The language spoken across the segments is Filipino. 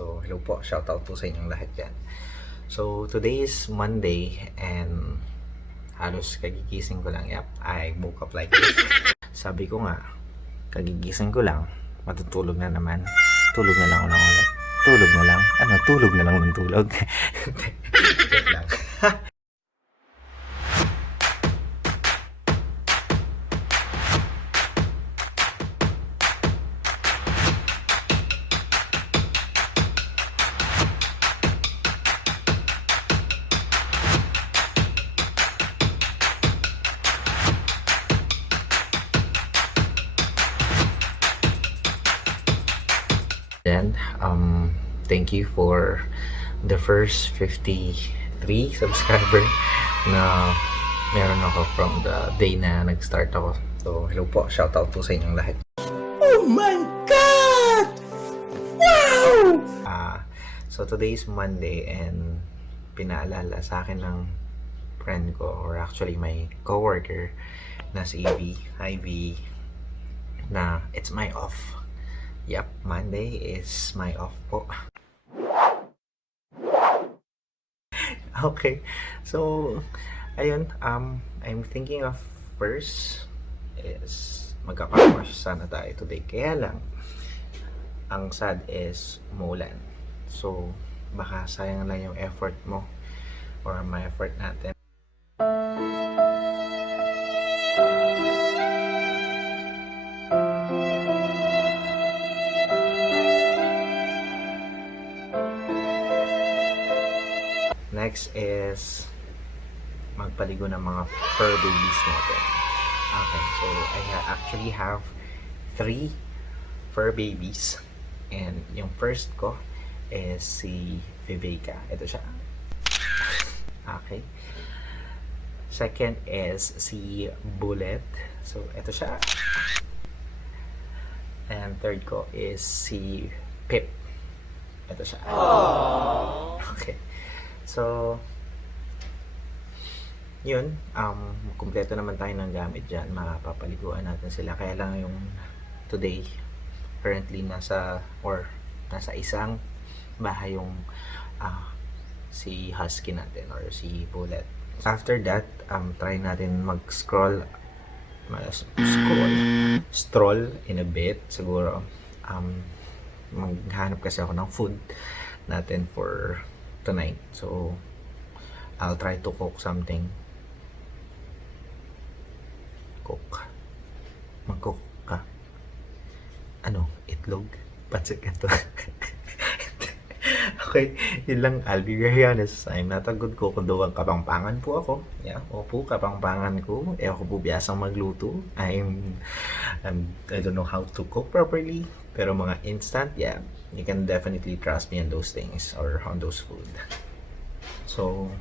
So, hello po. Shoutout po sa inyong lahat yan. So, today is Monday and halos kagigising ko lang. Yep, I woke up like this. Sabi ko nga, kagigising ko lang, matutulog na naman. Tulog na lang ako ng ulit. Tulog na lang? Ano, tulog na lang ng tulog? Joke lang. And thank you for the first 53 subscriber na meron ako from the day na nag-start ako. So, hello po. Shoutout po sa inyong lahat. Oh my God! Wow! So, today is Monday and pinaalala sa akin ng friend ko, or actually my coworker na si V, Ivy, na it's my off. Yep, Monday is my off po. Okay, so ayun, I'm thinking of first is magka-carwash sana tayo today. Kaya lang, ang sad is umulan. So, baka sayang lang yung effort mo or my effort natin. Next is magpaligo ng mga fur babies natin. Okay, so I actually have 3 fur babies. And yung first ko is si Viveka. Ito siya. Okay. Second is si Bullet. So, ito siya. And third ko is si Pip. Ito siya. Okay. So, yun, kumpleto naman tayo ng gamit dyan. Mapapaliguan natin sila. Kaya lang yung today, currently nasa isang bahay yung si Husky natin or si Bullet. After that, try natin stroll in a bit. Siguro, maghanap kasi ako ng food natin for tonight. So, I'll try to cook something. Mag-cook ka? Ano? Itlog? Pansit ka to? Okay, yun lang. I'll be very honest. I'm not a good cook. Though ang kapampangan po ako. Yeah, opo, kapampangan ko. Ako po biyasang magluto. I don't know how to cook properly. Pero mga instant, yeah, you can definitely trust me on those things or on those food. So,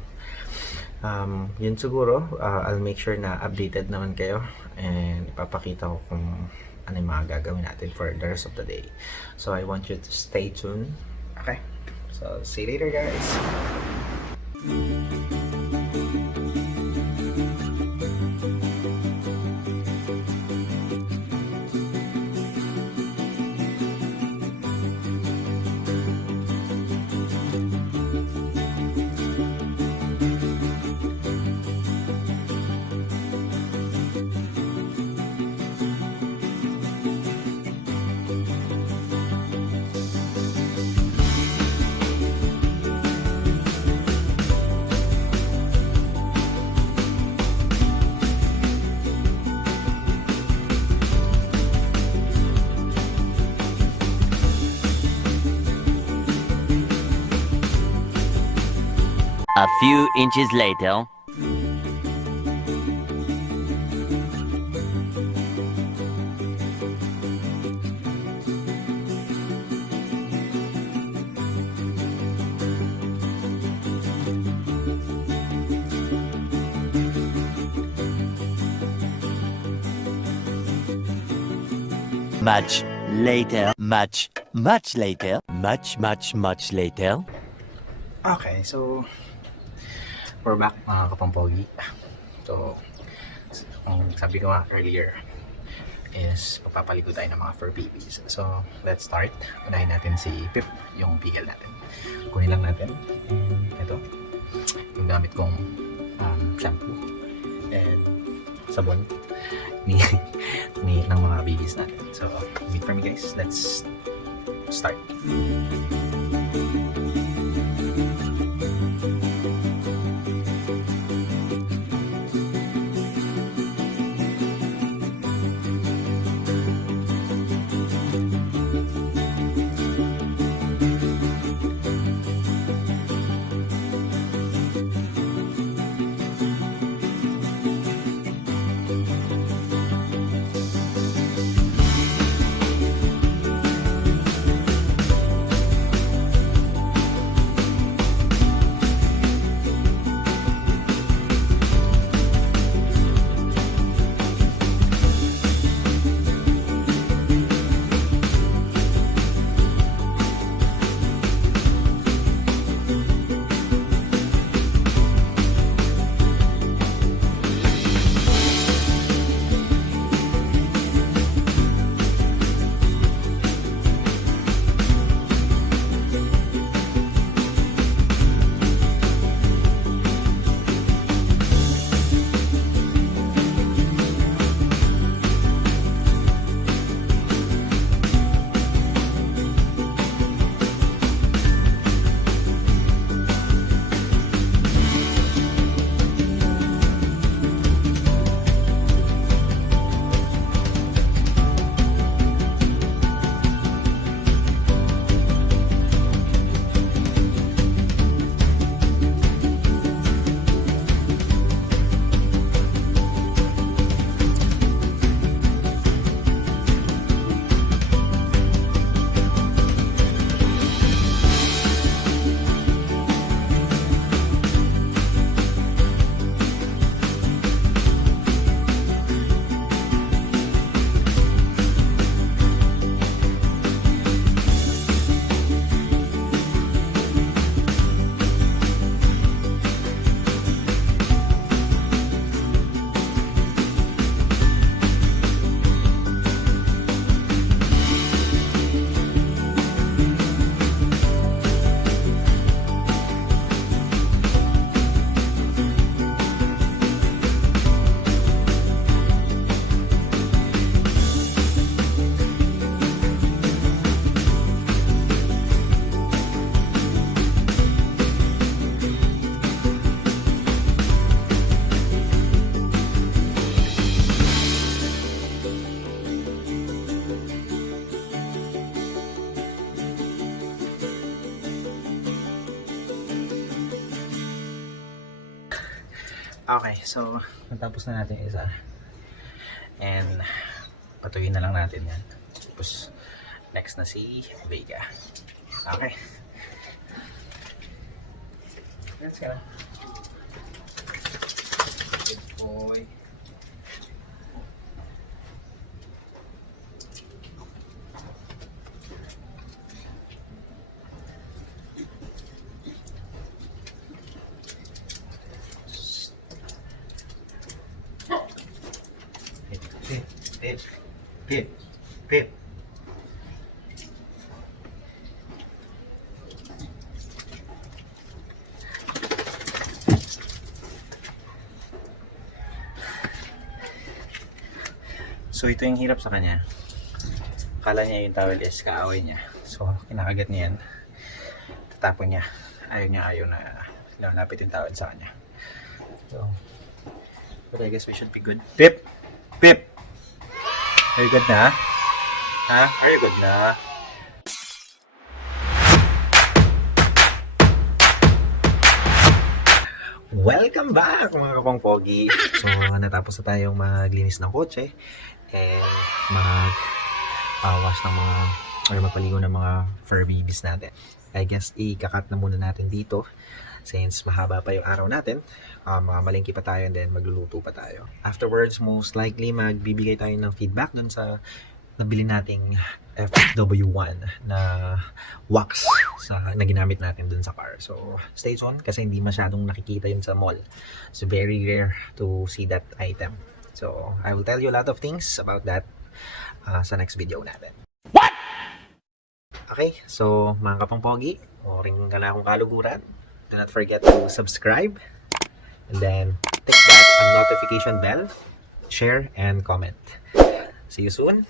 yun siguro. I'll make sure na updated naman kayo and ipapakita ko kung ano yung mga gagawin natin for the rest of the day. So, I want you to stay tuned. Okay? So, see you later, guys. A few inches later. Much later. Much later. Much later. Okay, so we're back mga kapampogi. So, sabi ko nga earlier, is papapaligo tayo ng mga fur babies. So, let's start. Unahin natin si Pip, yung Beagle natin. Kunin lang natin. And ito, yung gamit kong shampoo and sabon ni ng mga babies natin. So, wait for me guys. Let's start. Okay, so natapos na natin yung isa. And patuloy na lang natin yan. Tapos next na si Vega. Okay. Let's go. Good boy. Pip. So ito yung hirap sa kanya. Akala niya yung towel is kaaway niya. So kinakagat niya yan. Tatapon niya. Ayaw na lapit yung towel sa kanya. So, but I guess we should be good. Pip! Are you good na? Ha? Are you good na? Welcome back mga Kapampogi! So, natapos na tayong maglinis ng kotse and mag-wash ng mga or magpaligo ng mga fur babies natin. I guess ikakat na muna natin dito since mahaba pa yung araw natin. Malingki pa tayo and then magluluto pa tayo. Afterwards, most likely magbibigay tayo ng feedback dun sa nabili nating FW1 na wax na ginamit natin dun sa car. So, stay tuned kasi hindi masyadong nakikita yun sa mall. It's very rare to see that item. So, I will tell you a lot of things about that sa next video natin. Okay, so mga kapampogi, o ring ka na akong kaluguran, do not forget to subscribe and then click that notification bell, share, and comment. See you soon.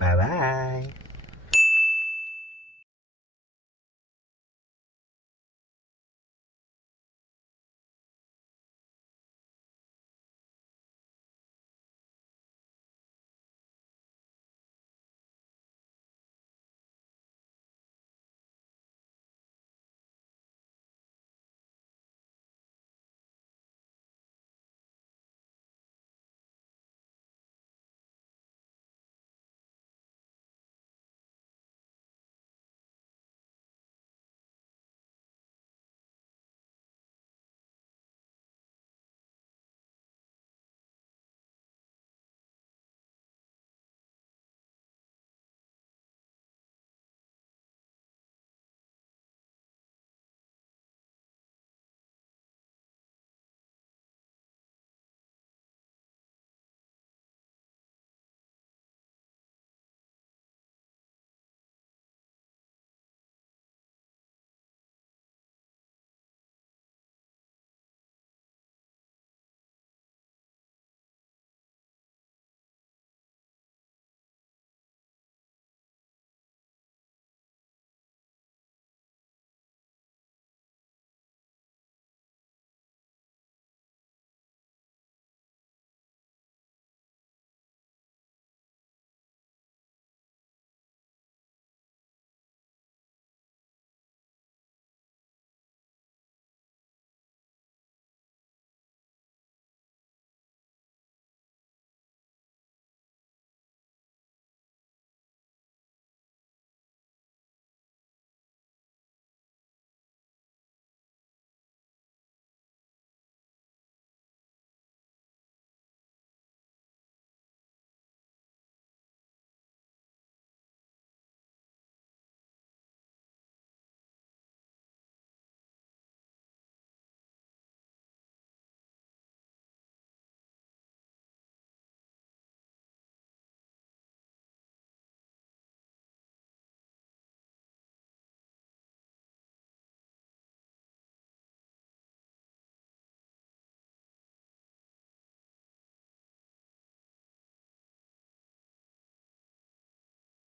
Bye-bye!